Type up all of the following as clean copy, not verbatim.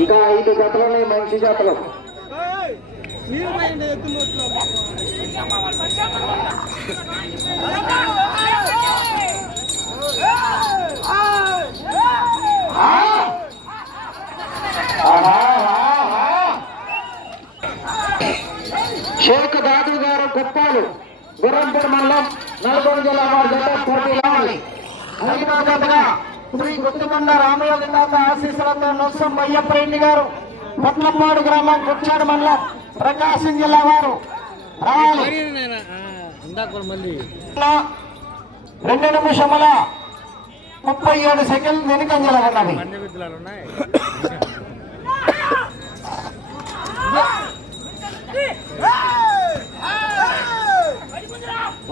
ఇంకా 5 జతలు మంచి జతలు. షేక్ దాదు గారు కుప్పాలు గుర్రంపూడి మండలం నల్గొండ జిల్లా వారి జత పోటీలో 5వ జతగా శ్రీ గుత్తికొండ రామయోగినాథ ఆశీస్సులతో నొస్సం అయ్యప్ప రెడ్డి గారు పొట్లపాడు గ్రామం కుర్చాడు మండలం ప్రకాశం జిల్లా వారు రావాలి. 2 నిమిషముల 37 సెకండ్లు వెనుకంజల ఉన్నది.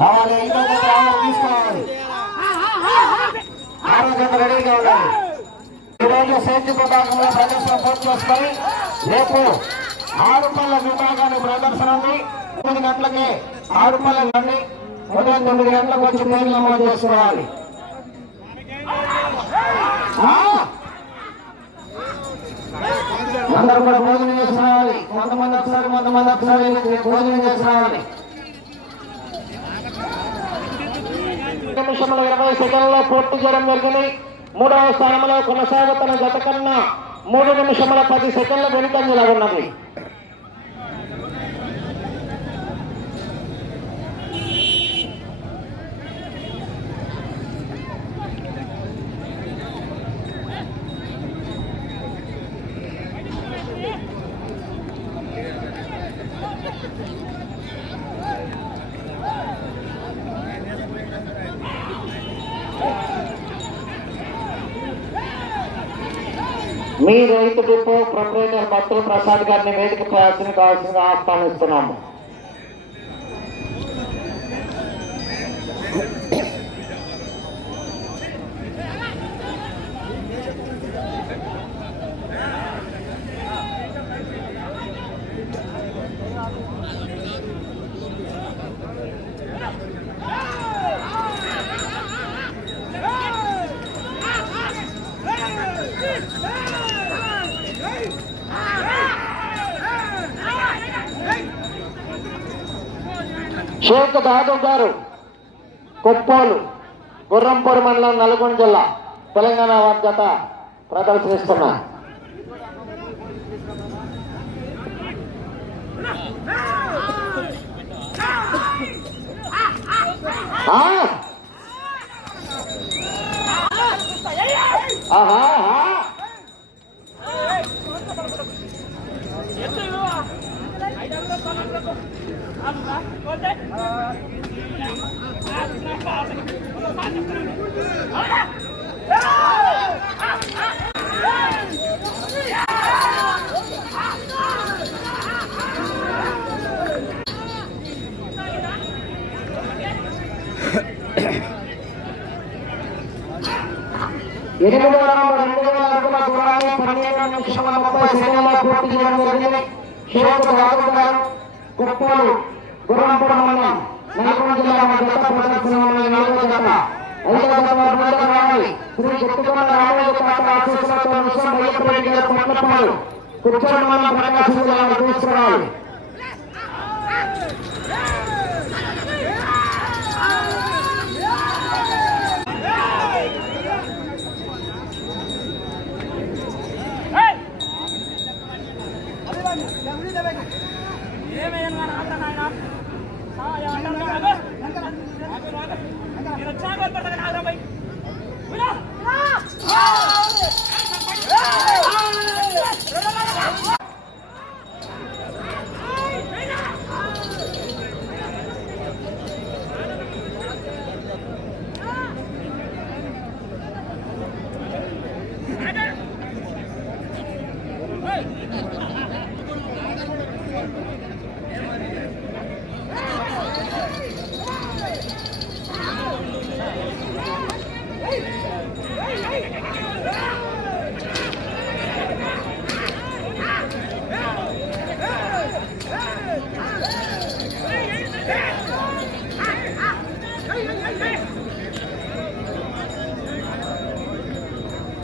రావాలి, తీసుకోవాలి. 6వ జత రెడీగా ఉండాలి. ఈరోజు సేఫ్టీ విభాగంలో ప్రదర్శన పూర్తి చేసుకొని రేపు 6 పళ్ళ విభాగాన్ని ప్రదర్శన ఉంది. 9 గంటలకి 6 పళ్ళ రండి. ఉదయం 9 గంటలకు వచ్చి పేర్లు నమోదు చేసుకోవాలి. అందరూ కూడా భోజనం చేసి రావాలి. కొంతమంది ఒకసారి భోజనం చేసి రావాలి. 2 నిమిషముల 20 సెకండ్లలో పూర్తి చేయడం జరిగింది. 3వ స్థానంలో కొనసాగుతున్న జత కన్నా 3 నిమిషముల 10 సెకండ్ల వెనుకంజలా ఉన్నది. మీ రైతు డిపో ప్రొపరేటర్ భక్తులు ప్రసాద్ గారిని వేదిక కావాల్సిందిగా ఆహ్వానిస్తున్నాము. షేక్ దాదు గారు కొప్పోలు గుర్రంపూడి మండలం నల్గొండ జిల్లా తెలంగాణ వారి జత ప్రదర్శనిస్తున్నారు. ఎనిమిది వారం 2000 అడుగుల దూరాన్ని 12 నిమిషముల 30 సెకండ్ల పూర్తి చేయడం జరిగింది. షేక్ దాదు గారు కుప్పాలు గుర్రంపూడి మండలం నల్గొండ జిల్లా జత ప్రదర్శన 4వ జత. 5వ జత ముందుకు రావాలి. శ్రీ గుత్తికొండ రామయోగినాథ ఆశీస్సులతో నొస్సం అయ్యప్ప రెడ్డి గారు పొట్లపాడు కుర్చాడు మండలం ప్రకాశం జిల్లా వారు తీసుకురావాలి.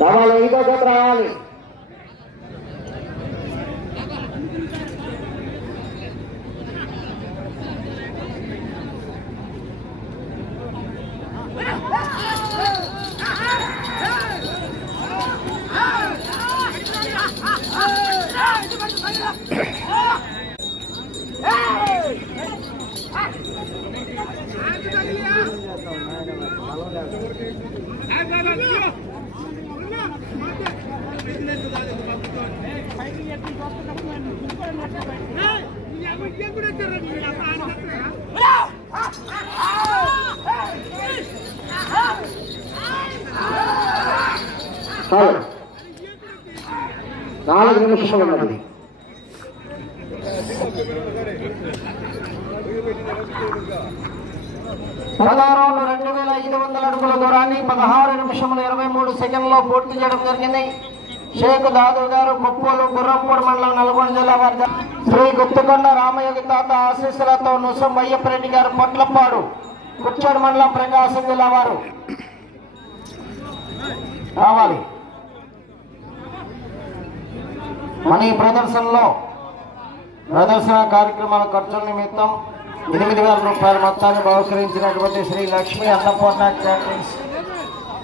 రావాలి 5వ జత రావాలి. చాలు 4 నిమిషాలు ఉన్నది. రౌండ్ 2500 అడుగుల దూరాన్ని 16 నిమిషముల 23 సెకండ్లో పూర్తి చేయడం జరిగింది. షేక్ దాదు గారు కొప్పోలు గుర్రంపూడి మండలం నల్గొండ జిల్లా వారి శ్రీ గుత్తుకొండ రామయోగి తాత ఆశీస్సులతో నుసం అయ్యప్పరెడ్డి గారు పొట్లపాడు కుచ్చోడు మండలం ప్రకాశం జిల్లా వారు రావాలి. మన ఈ ప్రదర్శన కార్యక్రమాల ఖర్చుల నిమిత్తం 8,000 రూపాయల మొత్తాన్ని బహుకరించినటువంటి శ్రీ లక్ష్మీ అన్నపూర్ణ క్యాటరింగ్స్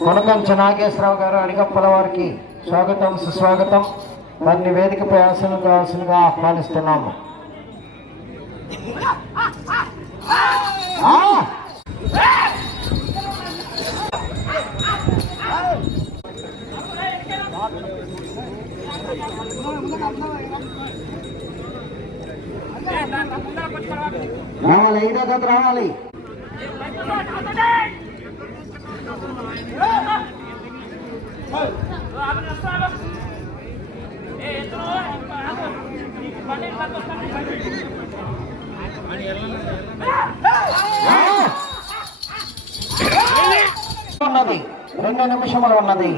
కొనకంచ నాగేశ్వరరావు గారు అడిగప్పల వారికి స్వాగతం సుస్వాగతం. వారిని వేదికపై ఆసనం కావాల్సిందిగా ఆహ్వానిస్తున్నాము. రావాలి 5వ జత రావాలి. ఉన్నది 2 నిమిషములు ఉన్నది.